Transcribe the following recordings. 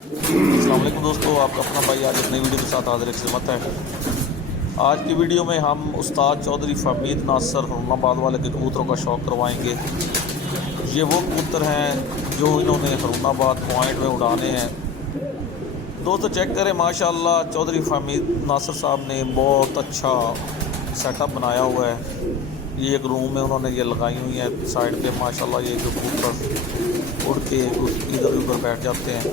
अस्सलाम वालेकुम दोस्तों, आपका अपना भाई आज एक नई वीडियो के साथ हाजिर खिदमत है। आज की वीडियो में हम उस्ताद चौधरी फमीद नासर हरुणाबाद वाले के कबूतरों का शौक़ करवाएंगे। ये वो कबूतर हैं जो इन्होंने हरुणाबाद पॉइंट में उड़ाने हैं। दोस्तों चेक करें, माशाल्लाह चौधरी फमीद नासर साहब ने बहुत अच्छा सेटअप बनाया हुआ है। ये एक रूम में उन्होंने ये लगाई हुई है साइड पे। माशाल्लाह ये जो कबूतर उड़ के इधर उधर बैठ जाते हैं।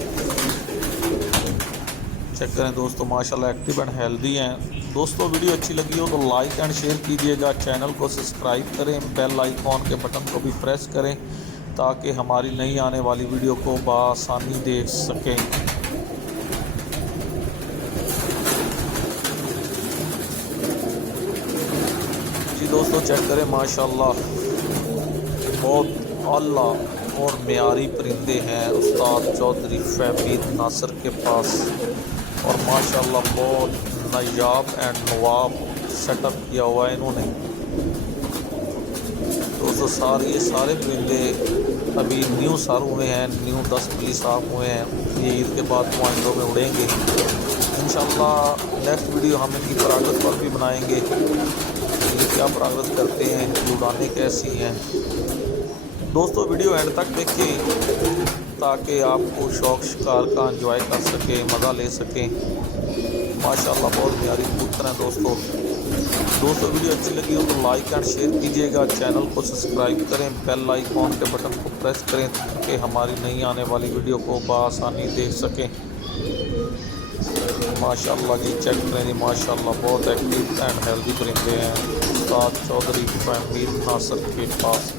चेक करें दोस्तों, माशाल्लाह एक्टिव एंड हेल्दी हैं। दोस्तों वीडियो अच्छी लगी हो तो लाइक एंड शेयर कीजिएगा, चैनल को सब्सक्राइब करें, बेल आइकॉन के बटन को भी प्रेस करें ताकि हमारी नई आने वाली वीडियो को बआसानी देख सकें। जी दोस्तों चेक करें, माशाल्लाह बहुत आला और मेयारी परिंदे हैं उस्ताद चौधरी फमीद नासर के पास। और माशाल्लाह बहुत नायाब एंड नवाब सेटअप किया हुआ है इन्होंने। दोस्तों ये सारे परिंदे अभी न्यू सर हुए हैं, न्यू 10-20 साफ हुए हैं। ये ईद के बाद पॉइंटों में उड़ेंगे इंशाल्लाह। नेक्स्ट वीडियो हम इनकी परागत पर भी बनाएंगे, ये क्या परागत करते हैं, उड़ाने कैसी हैं। दोस्तों वीडियो एंड तक देखें ताकि आपको शौक शिकार का एंजॉय कर सकें, मज़ा ले सकें। माशाल्लाह बहुत प्यारी कबूतर हैं दोस्तों वीडियो अच्छी लगी हो तो लाइक एंड शेयर कीजिएगा, चैनल को सब्सक्राइब करें, बेल आइकॉन के बटन को प्रेस करें ताकि हमारी नई आने वाली वीडियो को बआसानी देख सकें। माशाल्लाह जी चेक करें जी, माशाल्लाह बहुत एक्टिव एंड हेल्दी परिंदे हैं उस्ताद चौधरी फमीद नासर के पास।